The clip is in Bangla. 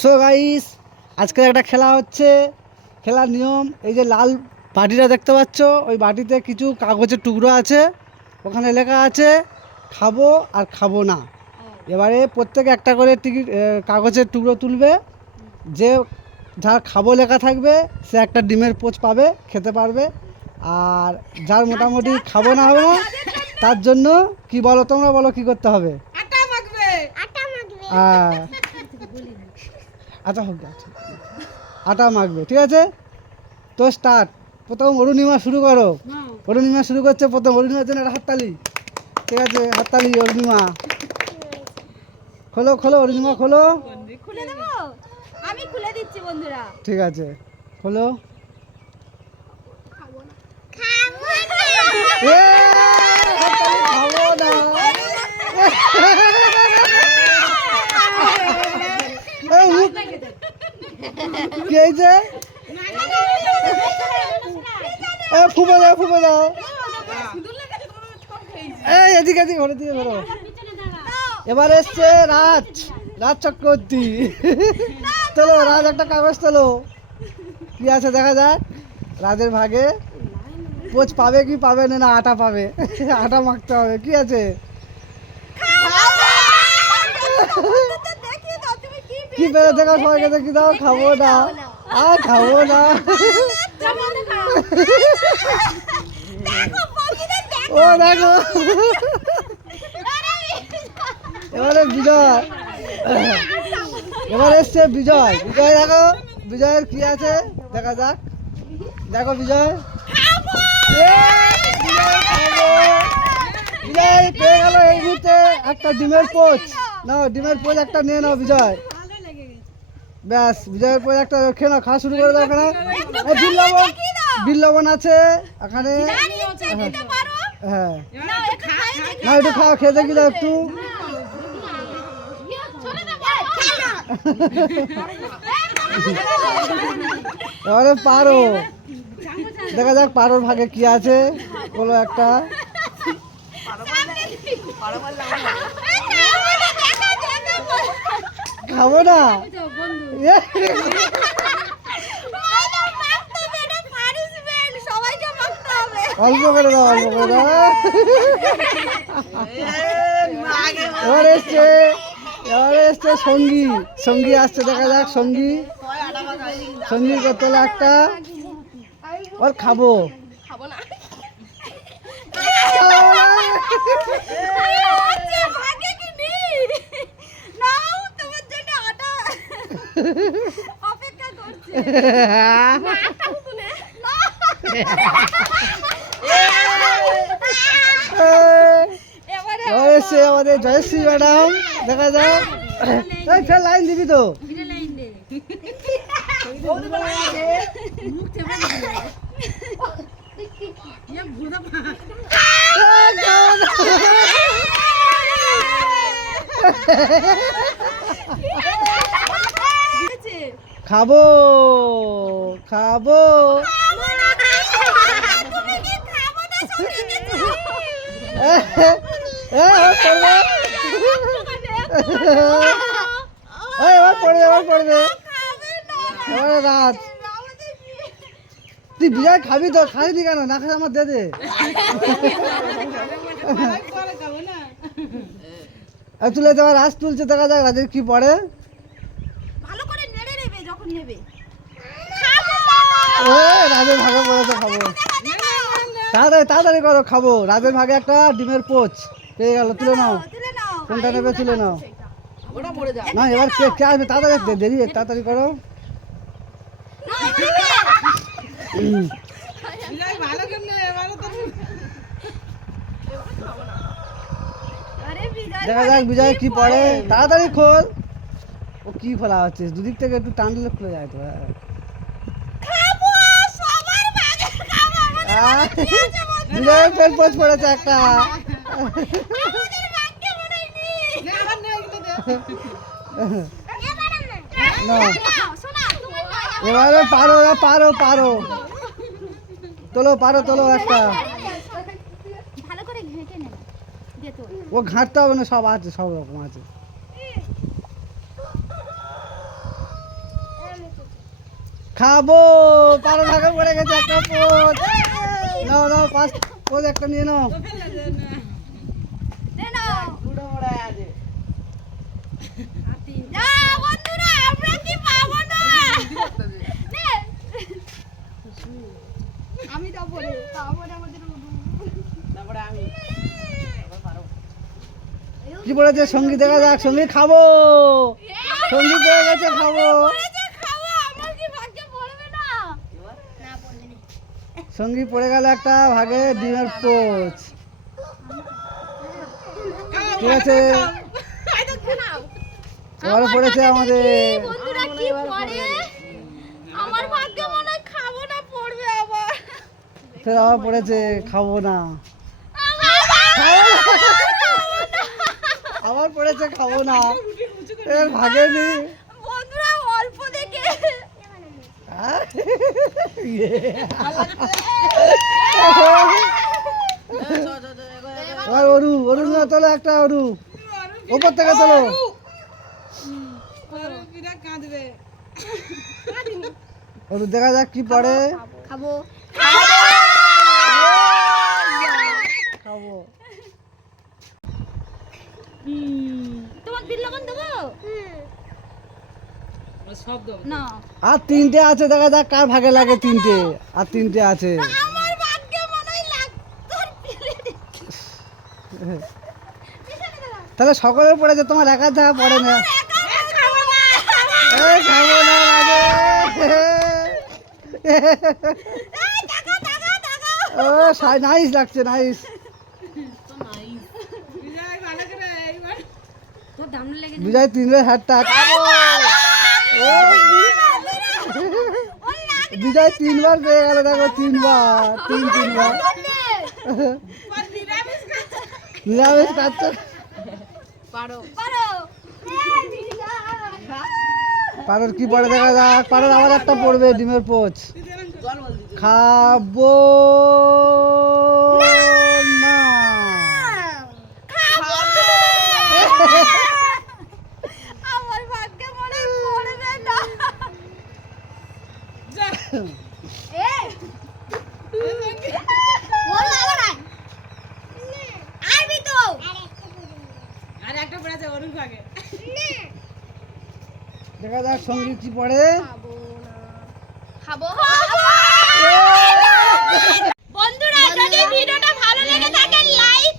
সো গাইস আজকে একটা খেলা হচ্ছে। খেলার নিয়ম, এই যে লাল বাটিটা দেখতে পাচ্ছ, ওই বাটিতে কিছু কাগজের টুকরো আছে, ওখানে লেখা আছে, খাব আর খাব না। এবারে প্রত্যেকে একটা করে টিকিট কাগজের টুকরো তুলবে। যে যার খাব লেখা থাকবে, সে একটা ডিমের পোচ পাবে, খেতে পারবে। আর যার মোটামুটি খাব না হবে তার জন্য কি বলো তোমরা, বলো কি করতে হবে? আচ্ছা হোক আচ্ছা। আটা মাখবে ঠিক আছে? তো স্টার্ট প্রথম অরুণিমা শুরু করো। অরুণিমা শুরু করছে প্রথম। অরুণিমার জন্য একটা হাততালি। ঠিক আছে? হাততালি অরুণিমা। খোলো খোলো অরুণিমা খোলো। খুলে দেবো? আমি খুলে দিচ্ছি বন্ধুরা। ঠিক আছে। খোলো। এ, খাব না এই, মুখ- কি হয়েছে? ফুপে দাও ফুপে দাও। এই এদিকে এদিকে ঘরে দিকে এবার এসছে রাজ রাজ চক্রবর্তী। তোলো রাজ একটা কাগজ তোলো। কি আছে দেখা যাক। রাজের ভাগে। পোচ পাবে কি পাবে না না আটা পাবে। আটা মাখতে হবে কি আছে? কি পেরে দেখা সবাইকে দেখি দাও খাব না। আর খাব না। ও, দেখো। এবারে বিজয়। এবার এসছে বিজয়। বিজয়, দেখো। বিজয়ের কি আছে? দেখা যাক। দেখো বিজয়। বিজয় পেয়ে গেল এই মুহূর্তে একটা ডিমের পোচ। নাও, ডিমের পোচ একটা নিয়ে নাও বিজয়। ব্যাস বিজয়ের পোচ একটা খেয়ে নাও খাওয়া শুরু করে দাও এখানে। এই বিল লবণ বিল লবণ আছে এখানে হ্যাঁ। না একটু খাওয়া খেয়ে দেখি দাও একটু। এবারে পারো। দেখা যাক পারোর ভাগে কি আছে বলো একটা। খাব না এ, সবাইকে মাখতে হবে অল্প করে দাও অল্প করে দাও। এবার এসছে এবার এসছে সঙ্গী। সঙ্গী আসছে দেখা যাক সঙ্গী। সঙ্গী করতে হলে একটা? ওর খাব। ভাগে কি নেই নাও তোমার জন্য আটা এসছে আমাদের জয়শ্রী ম্যাডাম দেখা ফের লাইন দিবি তো। এই, খাব না। খাব খাব এ, এ, এবার পড়বে এই, এবার পড়বে এবার পড়বে এবারে রাত তুই বিজয় খাবি তো খাইনি কেন? না খাই আমার দে দে। আর তুলে তোমার রাজ তুলছে দেখা যাক রাজের কি পড়ে ভালো করে নেড়ে নেবে যখন নেবে ও রাজের ভাগে পড়েছে খাব। তাড়াতাড়ি তাড়াতাড়ি করো খাব। রাজের ভাগে একটা ডিমের পোচ। পেয়ে গেল তুলে নাও। কোনটা নেবে তুলে নাও। না এবার কে কে আসবে? তাড়াতাড়ি দেরি তাড়াতাড়ি করো। দেখা যাক বিজয় কি পড়ে। তাড়াতাড়ি খোল। ও কি খোলা হচ্ছে? দুদিক থেকে একটু টানলে খুলে যায় তো পোস্ট পড়েছে একটা এবারে পারো পারো পারো তোলো পারো তোলো একটা ও ঘাঁটতে হবে না সব আছে সব রকম আছে খাব, পারো, ঢাকা পড়ে গেছে একটা নাও নাও পাঁচ পোজ একটা নিয়ে নাও। দে নাও। না, বন্ধুরা, আমরা কি পাবো না? নে। আমি তারপরে তারপরে আমাদের কি পড়েছে সঙ্গী দেখা যাক সঙ্গী খাব। সঙ্গী পেয়ে গেছে খাব আমার কি ভাগ্যে পড়বে না না পড়বে না সঙ্গী পড়ে গেল একটা ভাগে ডিমের পোচ। ঠিক আছে। এবারে পড়েছে আমাদের। ফের আবার পড়েছে খাব না। আবার? পড়েছে খাব না। এর ভাগে নি বন্ধুরা অল্প দেখে আর? এবার অরু অরু না তোলো একটা অরু। ওপর থেকে তোলো। অরু দেখা যাক কি পড়ে খাব। খাব। তোমার দিল লগন দেবো? না। আর তিনটে আছে দেখা যাক কার ভাগে লাগে তিনটে। আর তিনটে আছে। আমার ভাগ্যে মনে লাগ তোর পিলে তাহলে সকলের পড়েছে তোমার একার জায়গা পড়ে না। খাব না ও নাইস লাগছে নাইস। তোর দাম লেগে বিজয় তিনবার হাতটা বিজয় তিনবার পেয়ে গেল দেখো তিনবার তিন তিনবার। নিরামিষ খাচ্ছে? পারো। পারোর কি পড়ে দেখা যাক? পারোর আবার একটা পড়বে ডিমের পোচ। খাব। আছে অরুণ ভাগে দেখা যাক সংগীত কি পড়ে। খাব বন্ধুরা যদি ভিডিওটা ভালো লেগে থাকে লাইক